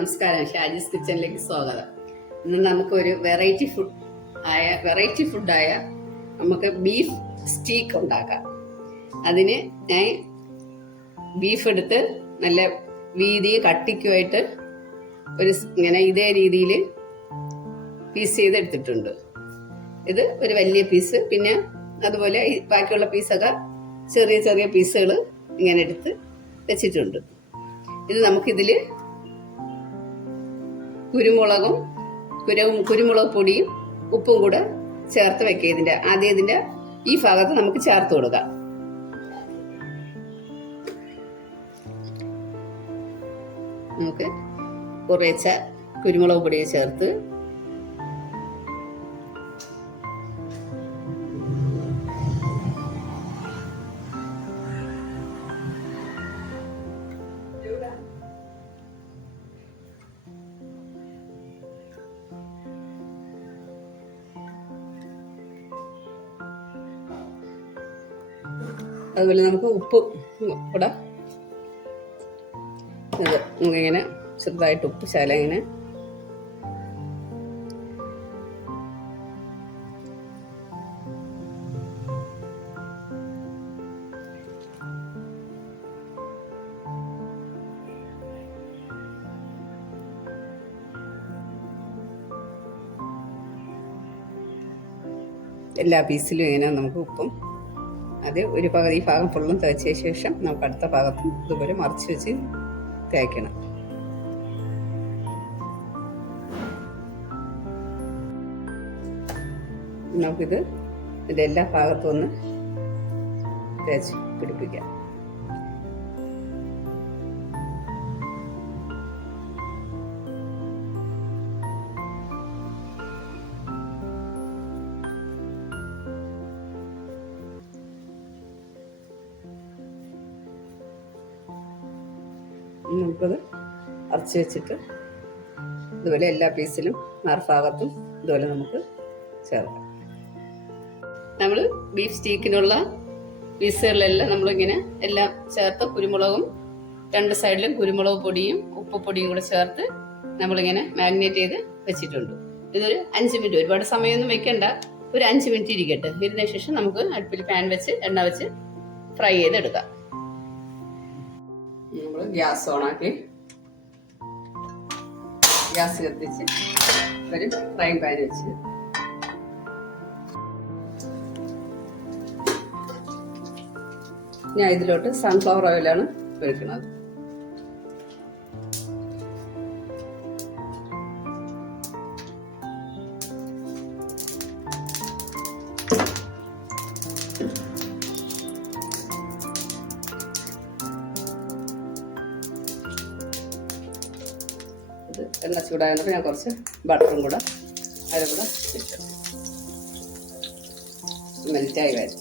നമസ്കാരം. ഷാജീസ് കിച്ചണിലേക്ക് സ്വാഗതം. ഇന്ന് നമുക്കൊരു വെറൈറ്റി ഫുഡായ നമുക്ക് ബീഫ് സ്റ്റീക്ക് ഉണ്ടാക്കാം. അതിന് ഞാൻ ബീഫ് എടുത്ത് നല്ല വീതി കട്ടിക്കുമായിട്ട് ഇങ്ങനെ ഇതേ രീതിയിൽ പീസ് ചെയ്ത് എടുത്തിട്ടുണ്ട്. ഇത് ഒരു വലിയ പീസ്, പിന്നെ അതുപോലെ ബാക്കിയുള്ള പീസൊക്കെ ചെറിയ ചെറിയ പീസുകൾ ഇങ്ങനെ എടുത്ത് വെച്ചിട്ടുണ്ട്. ഇത് നമുക്കിതിൽ കുരുമുളക് പൊടിയും ഉപ്പും കൂടെ ചേർത്ത് വെക്കുക. ഇതിന്റെ ഈ ഭാഗത്ത് നമുക്ക് ചേർത്ത് കൊടുക്കാം. നമുക്ക് കുറേശ്ശെ കുരുമുളക് പൊടിയെ ചേർത്ത് അതുപോലെ നമുക്ക് ഉപ്പ് കൂടെ നമുക്കിങ്ങനെ ചെറുതായിട്ട് ഉപ്പ് ശാല ഇങ്ങനെ എല്ലാ പീസിലും ഇങ്ങനെ നമുക്ക് ഉപ്പും അത് ഒരു പകുതി ഈ ഭാഗം ഫുള്ളും തേച്ച ശേഷം നമുക്ക് അടുത്ത ഭാഗത്തും ഇതുപോലെ മറിച്ച് വെച്ച് തേക്കണം. നമുക്കിത് ഇതിൻ്റെ എല്ലാ ഭാഗത്തും ഒന്ന് തേച്ച് പിടിപ്പിക്കാം. നമുക്കത് അരച്ച് വെച്ചിട്ട് ഇതുപോലെ എല്ലാ പീസിലും ഭാഗത്തും ഇതുപോലെ നമുക്ക് ചേർക്കാം. നമ്മൾ ബീഫ് സ്റ്റീക്കിനുള്ള പീസുകളിലെല്ലാം നമ്മളിങ്ങനെ എല്ലാം ചേർത്ത് കുരുമുളകും രണ്ട് സൈഡിലും കുരുമുളക് പൊടിയും ഉപ്പുപൊടിയും കൂടെ ചേർത്ത് നമ്മളിങ്ങനെ മാരിനേറ്റ് ചെയ്ത് വെച്ചിട്ടുണ്ട്. ഇതൊരു 5 മിനിറ്റ്, ഒരുപാട് സമയമൊന്നും വെക്കണ്ട, ഒരു 5 മിനിറ്റ് ഇരിക്കട്ടെ. ഇതിന് ശേഷം നമുക്ക് അടുപ്പിൽ പാൻ വെച്ച് എണ്ണ വെച്ച് ഫ്രൈ ചെയ്തെടുക്കാം. നമ്മൾ ഗ്യാസ് ഓണാക്കി ഗ്യാസ് കത്തിച്ച് ഒരു ഫ്രൈ പാൻ വെച്ച് ഞാൻ ഇതിലോട്ട് സൺഫ്ലവർ ഓയിലാണ് ഒഴിക്കുന്നത്. എണ്ണ ചൂടായപ്പോൾ ഞാൻ കുറച്ച് ബട്ടറും കൂടെ അതിൽ കൂടെ ഇട്ടു. മെൽറ്റായി വരും.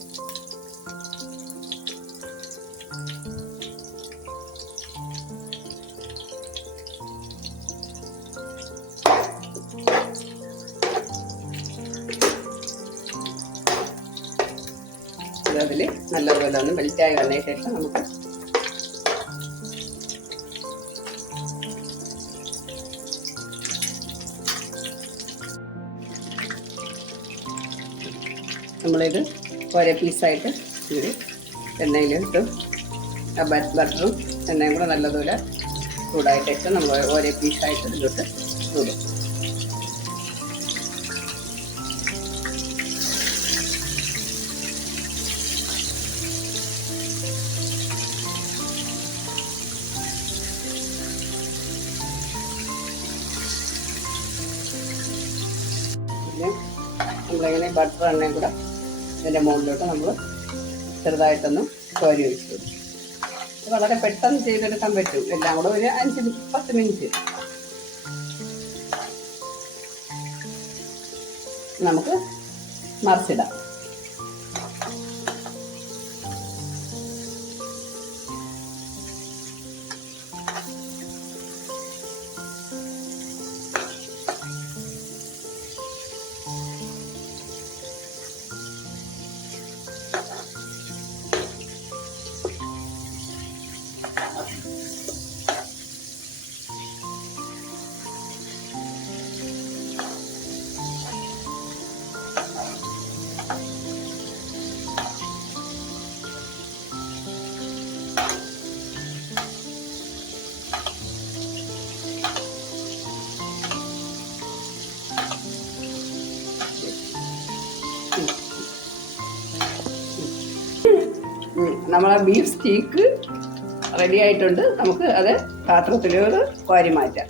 അതിൽ നല്ലപോലെ ഒന്ന് മെൽറ്റായി വന്നതിന് ശേഷം നമുക്ക് നമ്മളിത് ഓരോ പീസായിട്ട് ഇത് എണ്ണയിലിട്ട് ബട്ടറും എണ്ണയും കൂടെ നല്ലതുപോലെ ചൂടായിട്ട് നമ്മൾ ഓരോ പീസായിട്ട് ഇതിലോട്ട് ചൂടും. പിന്നെ നമ്മളിങ്ങനെ ബട്ടർ എണ്ണയും കൂടെ ഇതിൻ്റെ മുകളിലോട്ട് നമ്മൾ ചെറുതായിട്ടൊന്ന് കോരി ഒഴിച്ചു കൊടുക്കും. വളരെ പെട്ടെന്ന് ചെയ്തെടുക്കാൻ പറ്റും. എല്ലാം കൂടെ ഒരു 5-10 മിനിറ്റ് നമുക്ക് മറിച്ചിടാം. നമ്മളെ ബീഫ് സ്റ്റീക്ക് റെഡി ആയിട്ടുണ്ട്. നമുക്ക് അത് പാത്രത്തിലേക്ക് കോരി മാറ്റാം.